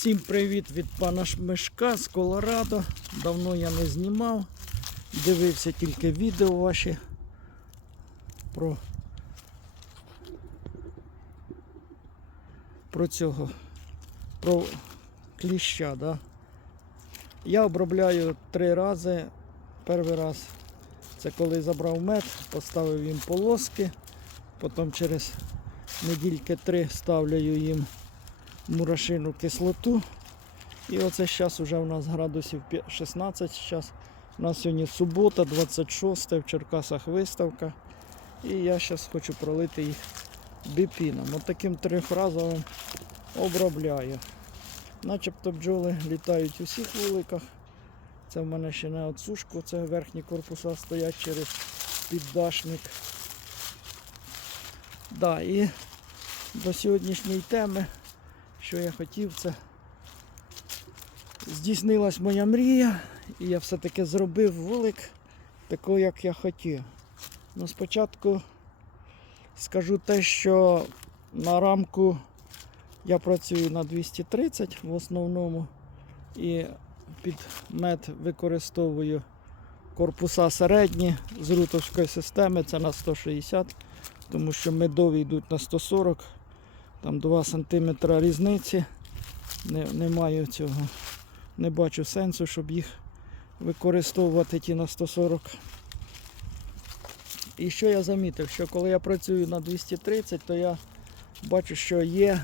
Всім привіт від пана Шмишка з Колорадо. Давно я не знімав. Дивився тільки відео ваші про, про цього, про кліща. Да? Я обробляю три рази. Перший раз це коли забрав мед, поставив їм полоски, потім через недільки три ставлю їм мурашину кислоту. І оце зараз вже у нас градусів 16. Зараз у нас сьогодні субота, 26 в Черкасах виставка. І я зараз хочу пролити їх біпіном. От таким трьохразовим обробляю. Начебто бджоли літають у всіх вуликах. Це в мене ще на отсушку, це верхні корпуса стоять через піддашник. Да, і до сьогоднішньої теми що я хотів, це здійснилась моя мрія, і я все-таки зробив вулик такий, як я хотів. Ну, спочатку скажу те, що на рамку я працюю на 230 в основному і під мед використовую корпуса середні з рутовської системи, це на 160, тому що медові йдуть на 140 там 2 см різниці. Не, не маю цього. Не бачу сенсу, щоб їх використовувати ті на 140. І що я замітив, що коли я працюю на 230, то я бачу, що є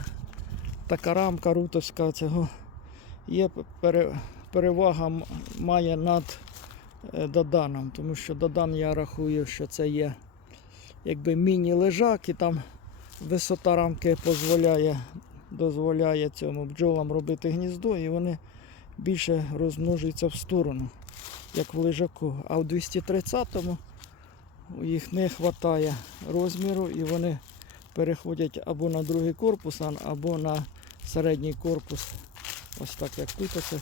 така рамка рутовська цього. Є пере- перевага має над е, доданом, тому що додан я рахую, що це є якби міні-лежак і там висота рамки дозволяє, дозволяє цьому бджолам робити гніздо і вони більше розмножуються в сторону, як в лежаку. А в 230-му їх не вистачає розміру і вони переходять або на другий корпус, або на середній корпус. Ось так як тут ось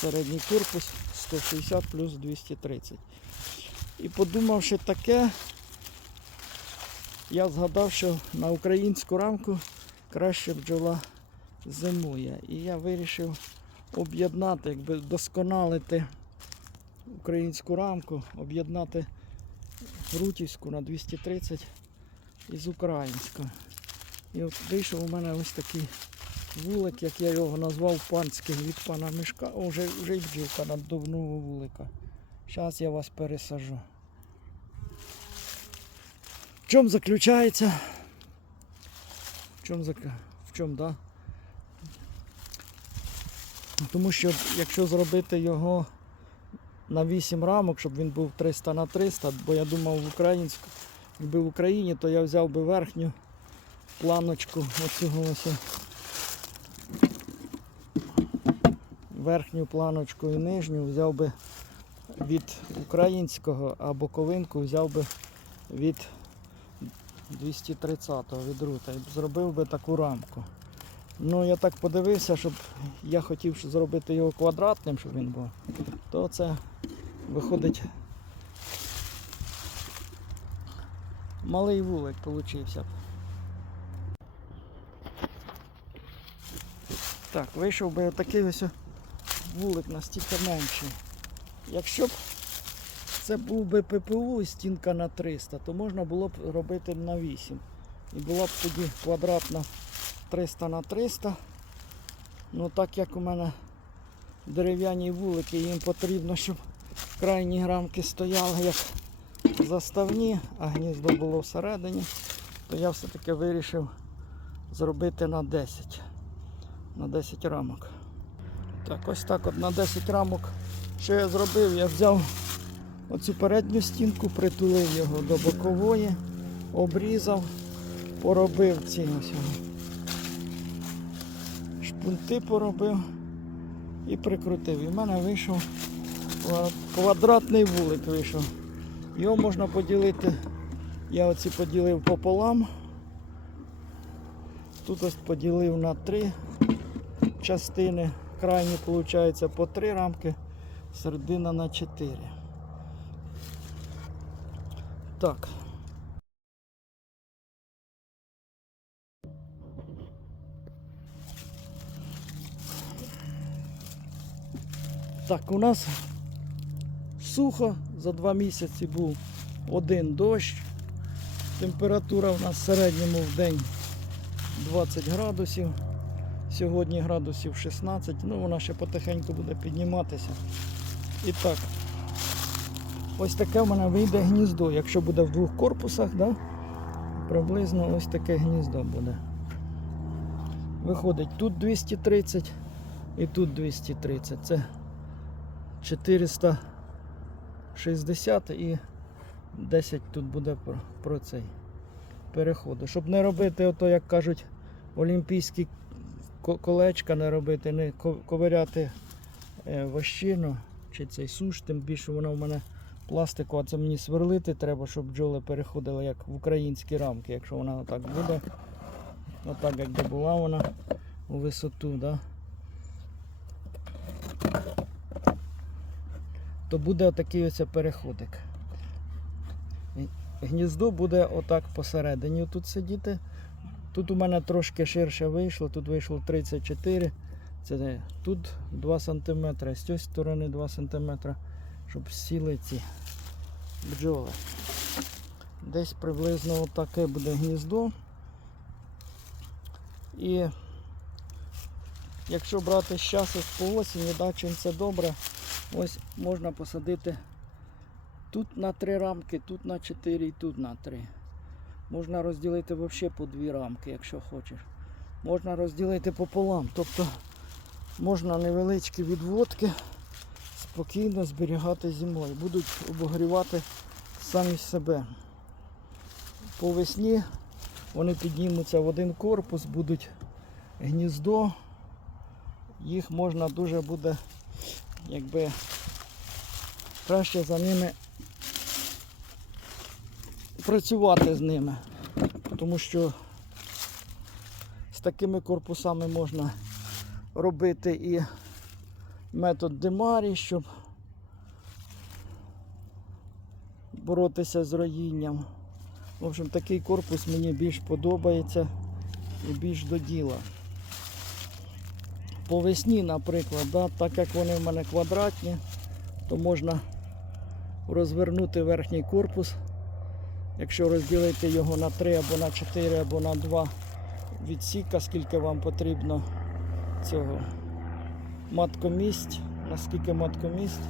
середній корпус 160 плюс 230. І подумавши таке, я згадав, що на українську рамку краще бджола зимує. І я вирішив об'єднати, якби досконалити українську рамку, об'єднати рутівську на 230 із українською. І от вийшов у мене ось такий вулик, як я його назвав панський від пана Мішка. О, вже, вже й бджілка наддовного вулика. Зараз я вас пересажу. В чому заключається? В чому. В чому, да? Тому що якщо зробити його на 8 рамок, щоб він був 300 на 300, бо я думав в українську, якби в Україні, то я взяв би верхню планочку оцього ось. Верхню планочку і нижню взяв би від українського, а боковинку взяв би від 230-го від. І зробив би таку рамку. Ну, я так подивився, щоб я хотів зробити його квадратним, щоб він був, то це виходить малий вулик получився. Так, вийшов би такий ось вулик настільки менший. Якщо б це був би ППУ і стінка на 300, то можна було б робити на 8. І була б тоді квадратна 300 на 300. Ну так як у мене дерев'яні вулики, їм потрібно, щоб крайні рамки стояли як заставні, а гніздо було всередині, то я все-таки вирішив зробити на 10. На 10 рамок. Так, ось так от на 10 рамок. Що я зробив? Я взяв оцю передню стінку, притулив його до бокової, обрізав, поробив ці ось. Шпунти поробив і прикрутив. І в мене вийшов квадратний вулик вийшов. Його можна поділити. Я оці поділив пополам. Тут ось поділив на три частини. Крайні виходить по три рамки, середина на чотири. Так. Так, у нас сухо, за два місяці був один дощ. Температура у нас в середньому в день 20 градусів. Сьогодні градусів 16, ну вона ще потихеньку буде підніматися. І так, ось таке в мене вийде гніздо. Якщо буде в двох корпусах, да, приблизно ось таке гніздо буде. Виходить тут 230 і тут 230. Це 460 і 10 тут буде про, про цей переходу. Щоб не робити, ото, як кажуть, олімпійські колечка не робити, не ковиряти е, вощину чи цей суш, тим більше воно в мене пластику, а це мені сверлити треба, щоб бджоли переходили як в українські рамки. Якщо вона отак буде, отак як де була вона у висоту, да? то буде отакий ось переходик. Гніздо буде отак посередині тут сидіти. Тут у мене трошки ширше вийшло, тут вийшло 34 це тут 2 см, з цієї сторони 2 см, щоб сіли ці бджоли. Десь приблизно отаке буде гніздо. І якщо брати з часу по осені, да, чим це добре, ось можна посадити тут на три рамки, тут на 4 і тут на 3. Можна розділити взагалі по дві рамки, якщо хочеш. Можна розділити пополам. Тобто можна невеличкі відводки спокійно зберігати зимою. Будуть обогрівати самі себе. По весні вони піднімуться в один корпус, будуть гніздо. Їх можна дуже буде, якби краще за ними працювати з ними. Тому що з такими корпусами можна робити і метод демарі, щоб боротися з роїнням. В общем, такий корпус мені більш подобається і більш до діла. По весні, наприклад, да, так як вони в мене квадратні, то можна розвернути верхній корпус. Якщо розділити його на 3 або на 4 або на 2 відсіка, скільки вам потрібно цього маткомість, наскільки маткомість,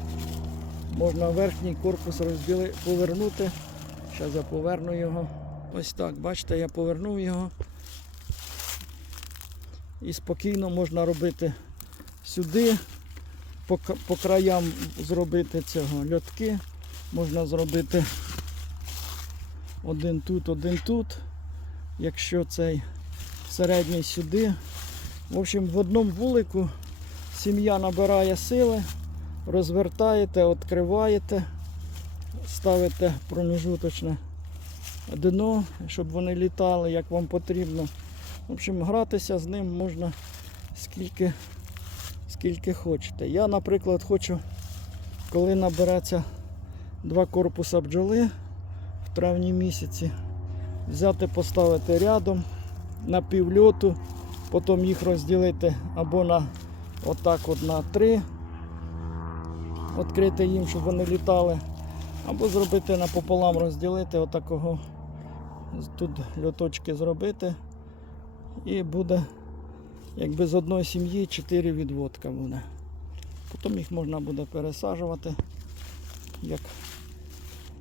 можна верхній корпус розділи, повернути. Зараз я поверну його. Ось так, бачите, я повернув його. І спокійно можна робити сюди, по, по краям зробити цього льотки. Можна зробити один тут, один тут. Якщо цей середній сюди. В общем, в одному вулику сім'я набирає сили, розвертаєте, відкриваєте, ставите проміжуточне дно, щоб вони літали, як вам потрібно. В общем, гратися з ним можна скільки, скільки хочете. Я, наприклад, хочу, коли набереться два корпуса бджоли в травні місяці, взяти, поставити рядом на півльоту, потім їх розділити або на отак от на три, відкрити їм, щоб вони літали, або зробити напополам, розділити отакого, тут льоточки зробити. І буде, якби з одної сім'ї 4 відводка буде. Потім їх можна буде пересаджувати як,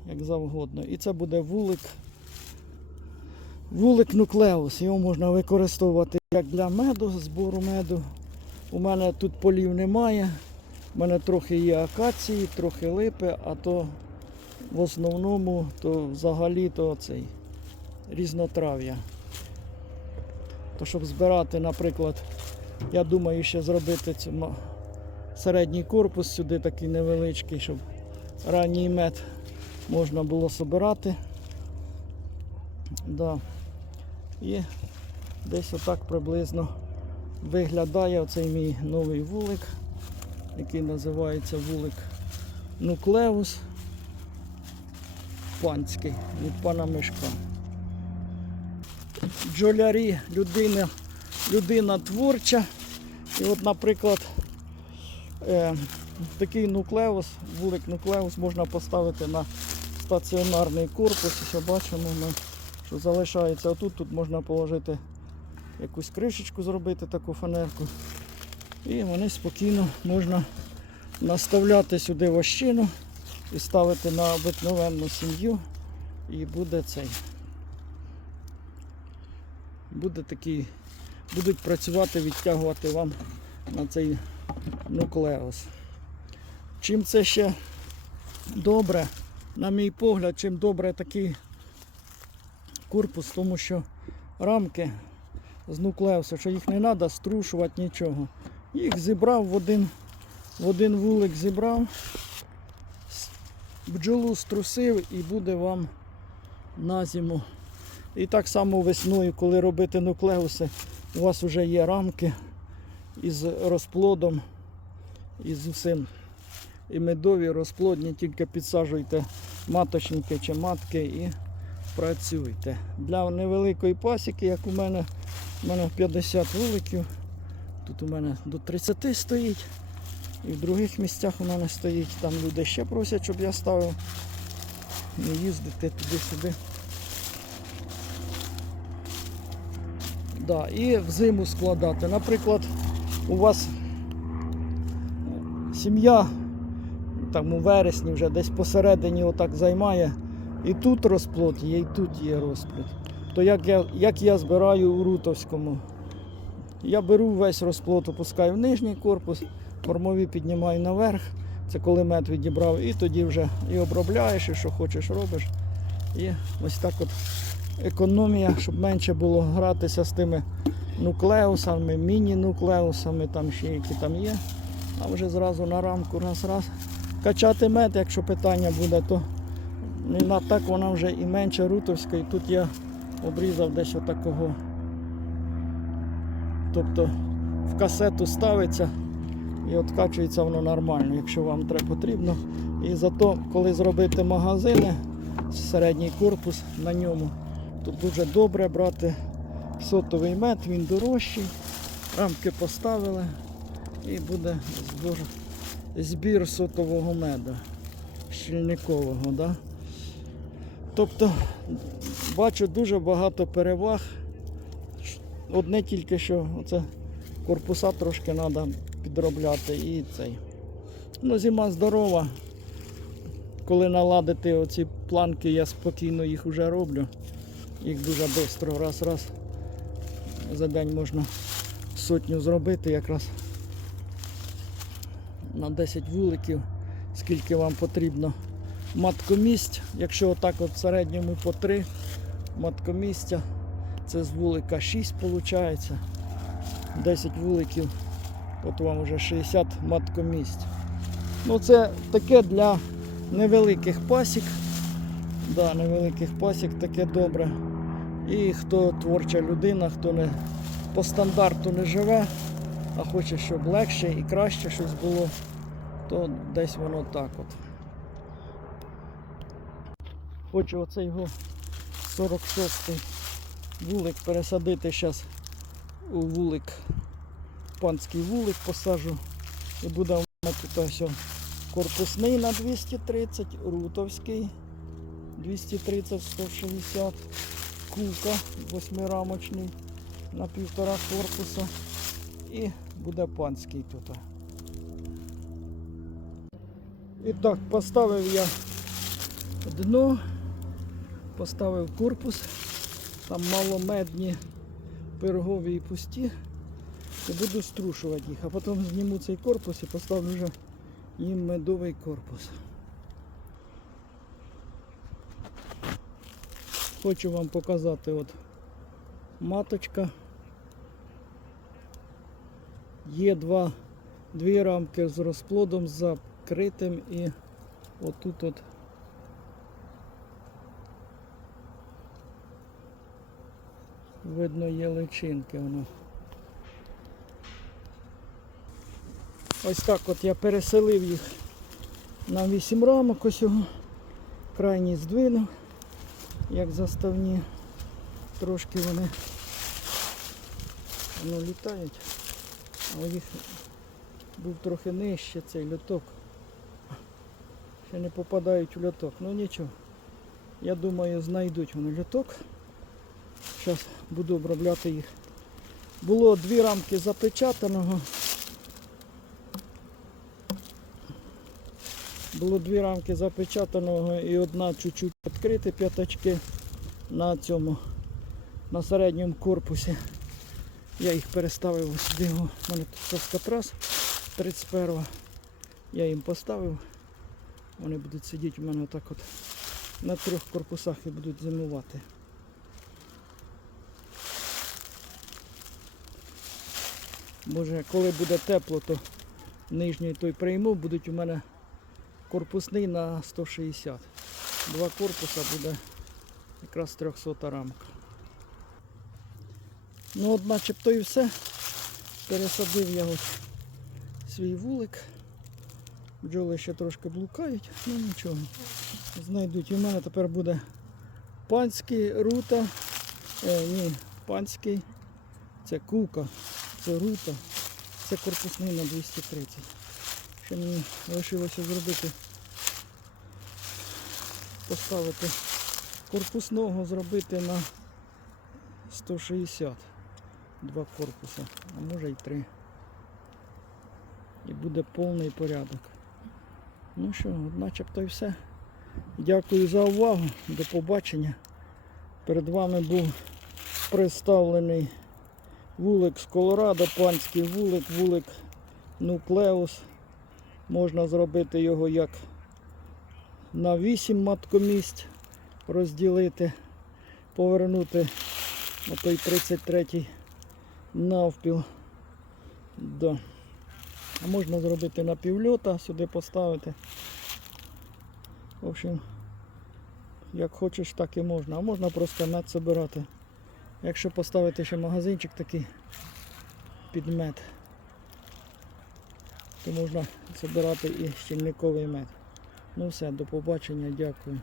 як завгодно. І це буде вулик. Вулик нуклеус. Його можна використовувати як для меду, збору меду. У мене тут полів немає. У мене трохи є акації, трохи липи, а то в основному то взагалі то цей різнотрав'я. То щоб збирати, наприклад, я думаю, ще зробити цю середній корпус сюди такий невеличкий, щоб ранній мед можна було збирати. Да. І десь отак приблизно виглядає оцей мій новий вулик, який називається вулик Нуклеус панський від пана Мишка. Бджолярі, людина, людина творча. І от, наприклад, е, такий нуклеус, вулик нуклеус можна поставити на стаціонарний корпус. Ось бачимо ми, що залишається отут. Тут можна положити якусь кришечку зробити, таку фанерку. І вони спокійно можна наставляти сюди вощину і ставити на обикновенну сім'ю. І буде цей. Буде такий, будуть працювати, відтягувати вам на цей нуклеус. Чим це ще добре, на мій погляд, чим добре такий корпус, тому що рамки з нуклеусу, що їх не треба струшувати нічого. Їх зібрав в один, в один вулик зібрав, бджолу струсив і буде вам на зиму. І так само весною, коли робити нуклеуси, у вас вже є рамки із розплодом, із усім. І медові розплодні, тільки підсаджуйте маточники чи матки і працюйте. Для невеликої пасіки, як у мене, у мене 50 вуликів. Тут у мене до 30 стоїть. І в других місцях у мене стоїть. Там люди ще просять, щоб я ставив. Не їздити туди-сюди. Да, і взиму складати. Наприклад, у вас сім'я там у вересні вже десь посередині отак займає. І тут розплод є, і тут є розплод. То як я, як я збираю у Рутовському? Я беру весь розплод, опускаю в нижній корпус, кормові піднімаю наверх. Це коли мед відібрав, і тоді вже і обробляєш, і що хочеш робиш. І ось так от економія, щоб менше було гратися з тими нуклеусами, міні-нуклеусами, там ще які там є. А вже зразу на рамку раз-раз. Качати мед, якщо питання буде, то так вона вже і менше рутовська. І тут я обрізав десь отакого. Тобто в касету ставиться і откачується воно нормально, якщо вам треба потрібно. І зато, коли зробити магазини, середній корпус на ньому, то дуже добре брати сотовий мед, він дорожчий. Рамки поставили і буде збір сотового меду щільникового. Да? Тобто бачу дуже багато переваг. Одне тільки що оце корпуса трошки треба підробляти і цей. Ну, зима здорова. Коли наладити оці планки, я спокійно їх вже роблю. Їх дуже швидко, раз-раз. За день можна сотню зробити якраз на 10 вуликів, скільки вам потрібно маткомість. Якщо отак от в середньому по 3 маткомістя, це з вулика 6 виходить. 10 вуликів, от вам вже 60 маткомість. Ну це таке для невеликих пасік. Да, невеликих пасік таке добре. І хто творча людина, хто не по стандарту не живе, а хоче, щоб легше і краще щось було, то десь воно так от. Хочу оцей його 46-й вулик пересадити зараз у вулик, панський вулик посажу. І буде у мене тут ось корпусний на 230, рутовський 230-160, кулка восьмирамочний на півтора корпуса. І буде панський тут. І так, поставив я дно, поставив корпус, там маломедні пирогові і пусті. І буду струшувати їх, а потім зніму цей корпус і поставлю вже їм медовий корпус. Хочу вам показати от маточка. Є два, дві рамки з розплодом закритим і отут от видно є личинки воно. Ось так от я переселив їх на 8 рамок, ось його крайній здвинув, як заставні. Трошки вони ну, літають, але їх був трохи нижче цей льоток. Ще не попадають в льоток. Ну нічого. Я думаю, знайдуть вони льоток. Зараз буду обробляти їх. Було дві рамки запечатаного. Було дві рамки запечатаного і одна чуть-чуть відкриті п'ятачки на цьому, на середньому корпусі. Я їх переставив сюди. У мене тут соскотрас 31. Я їм поставив. Вони будуть сидіти у мене отак от на трьох корпусах і будуть зимувати. Може, коли буде тепло, то нижній той прийму, будуть у мене корпусний на 160. Два корпуса буде якраз 300 рамка. Ну от начебто і все. Пересадив я ось свій вулик. Бджоли ще трошки блукають, ну нічого. Знайдуть. І в мене тепер буде панський рута. Е, ні, панський. Це кука, це рута. Це корпусний на 230. Ще мені лишилося зробити. Поставити корпусного зробити на 160. Два корпуса, а може й три. І буде повний порядок. Ну що, начебто і все. Дякую за увагу. До побачення. Перед вами був представлений вулик з Колорадо, панський вулик, вулик Нуклеус. Можна зробити його як на 8 маткомісць розділити, повернути на той 33-й навпіл. Да. А можна зробити на півльота, сюди поставити. В общем, як хочеш, так і можна. А можна просто мед збирати. Якщо поставити ще магазинчик такий під мед, то можна збирати і щільниковий мед. Ну все, до побачення, дякую.